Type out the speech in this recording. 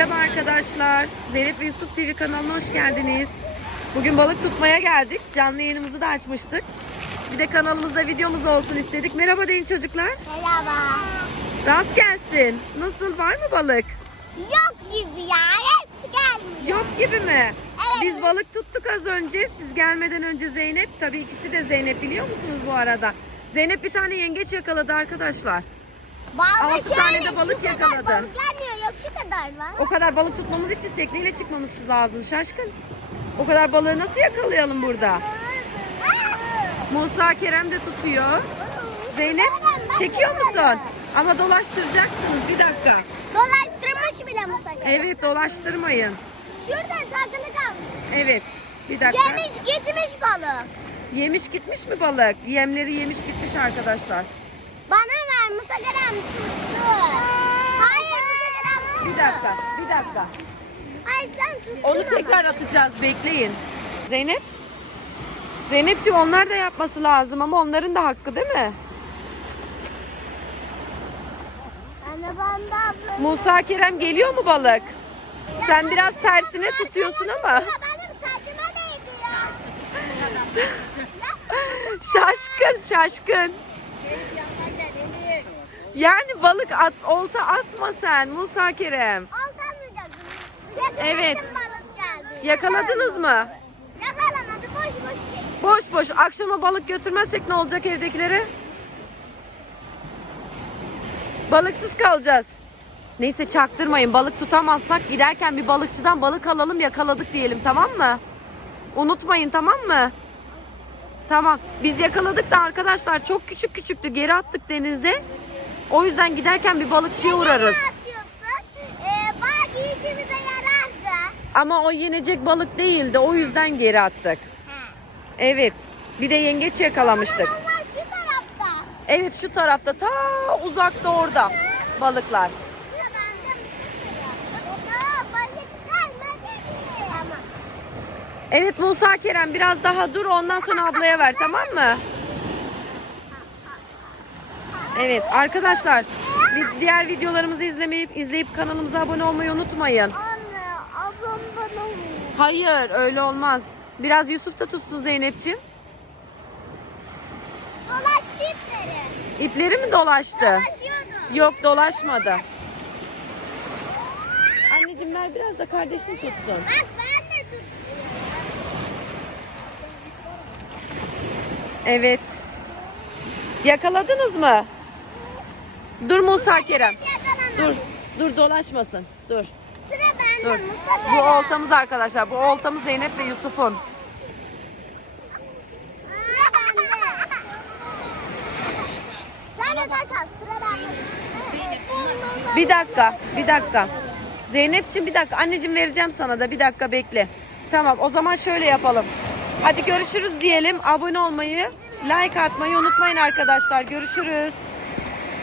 arkadaşlar. Zeynep ve Yusuf TV kanalına hoş geldiniz. Bugün balık tutmaya geldik. Canlı yayınımızı da açmıştık. Bir de kanalımızda videomuz olsun istedik. Merhaba deyin çocuklar. Merhaba. Rast gelsin. Nasıl var mı balık? Yok gibi ya. Hepsi gelmiyor. Yok gibi mi? Evet. Biz balık tuttuk az önce. Siz gelmeden önce Zeynep. Tabii ikisi de Zeynep biliyor musunuz bu arada? Zeynep bir tane yengeç yakaladı arkadaşlar. Bazı Altı tane de balık yakaladı. balık gelmiyor. Yok şu kadar var. O kadar balık tutmamız için tekneyle çıkmamız lazım şaşkın. O kadar balığı nasıl yakalayalım burada? Musa Kerem de tutuyor. Zeynep çekiyor musun? Ama dolaştıracaksınız bir dakika. Dolaştırmış bile Musa. Evet dolaştırmayın. Şurada takılı kalmış. Evet bir dakika. Yemiş gitmiş balık. Yemiş gitmiş mi balık? Yemleri yemiş gitmiş arkadaşlar. Kerem tuttu. Hayır Kerem tuttu. Bir dakika bir dakika. Ay sen tuttun Onu tekrar atacağız bekleyin. Zeynep? Zeynepciğim onlar da yapması lazım ama onların da hakkı değil mi? Anne ben de. Musa Kerem geliyor mu balık? Sen biraz tersine tutuyorsun ama. Benim saçıma değdi ya. Şaşkın şaşkın. Yani balık at, olta atma sen Musa Kerem. Altanmayacaksın. Çekil Evet. balık geldi. Yakaladınız mı? Yakalamadı boş boş çek. Boş boş akşama balık götürmezsek ne olacak evdekilere? Balıksız kalacağız. Neyse çaktırmayın balık tutamazsak giderken bir balıkçıdan balık alalım yakaladık diyelim tamam mı? Unutmayın tamam mı? Tamam. Biz yakaladık da arkadaşlar çok küçük küçüktü geri attık denize. O yüzden giderken bir balıkçıya uğrarız. Ee, bak işimize yarardı. Ama o yenecek balık değildi o yüzden geri attık. Evet. Bir de yengeç yakalamıştık. Onlar şu tarafta. Evet şu tarafta ta uzakta orada balıklar. Evet Musa Kerem biraz daha dur ondan sonra ablaya ver tamam mı? Evet arkadaşlar vi- diğer videolarımızı izlemeyip izleyip kanalımıza abone olmayı unutmayın. Anne, ablam bana. Hayır öyle olmaz. Biraz Yusuf da tutsun Zeynep'ciğim. Dolaştı ipleri. İpleri mi dolaştı? Dolaşıyordu. Yok dolaşmadı. Anneciğim ver biraz da kardeşin tutsun. Bak ben de tuttum. Evet. Yakaladınız mı? Dur Musa Kerem. Dur. Dur dolaşmasın. Dur. Sıra bende Dur. Musa Bu oltamız arkadaşlar. Bu oltamız Zeynep ve Yusuf'un. Sıra bende. Sen de taş at. Sıra bende. Bir dakika. Bir dakika. Zeynep'ciğim bir dakika. Anneciğim vereceğim sana da. Bir dakika bekle. Tamam o zaman şöyle yapalım. Hadi görüşürüz diyelim. Abone olmayı, like atmayı unutmayın arkadaşlar. Görüşürüz.